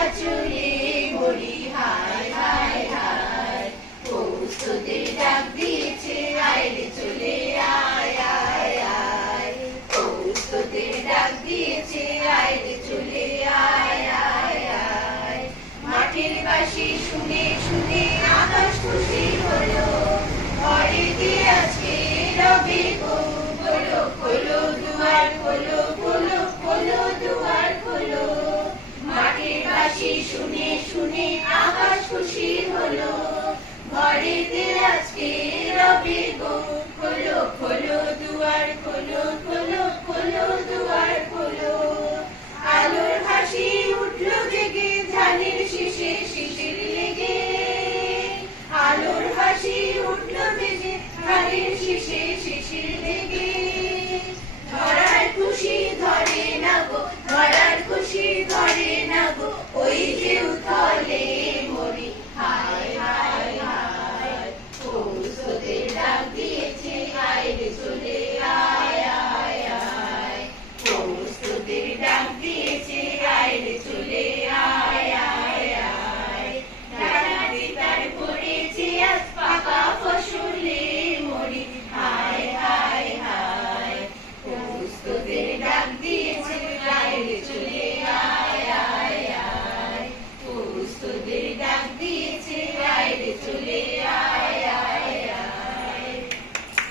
আঁচলে বলি হায় হায় হায়। পৌষ তোদের ডাক দিয়েছে আয় রে চলে আয় আয় আয়। পৌষ তোদের ডাক দিয়েছে আয় রে চলে আয় আয় আয়। মাঠের বাঁশি শুনে শুনে আকাশ খুশি হলো, ঘরে দিয়ে আজকে রবে গো খোলো খোলো দুয়ার খোলো খোলো খোলো দুয়ার খোলো। মাঠের বাঁশি শুনে শুনে আকাশ খুশি হলো, ঘরে দিয়ে আজকে রবে গো খোলো খোলো দুয়ার খোলো খোলো খোলো দুয়ার খোলো। আলোর হাসি উঠলো জেগে ধানের শীষে শিশির লেগে, আলোর হাসি উঠলো জেগে ধানের শীষে শিশির লেগে। ধরার খুশি ধরে না গো, ধরার খুশি ধরে না গো, ওই যে উথল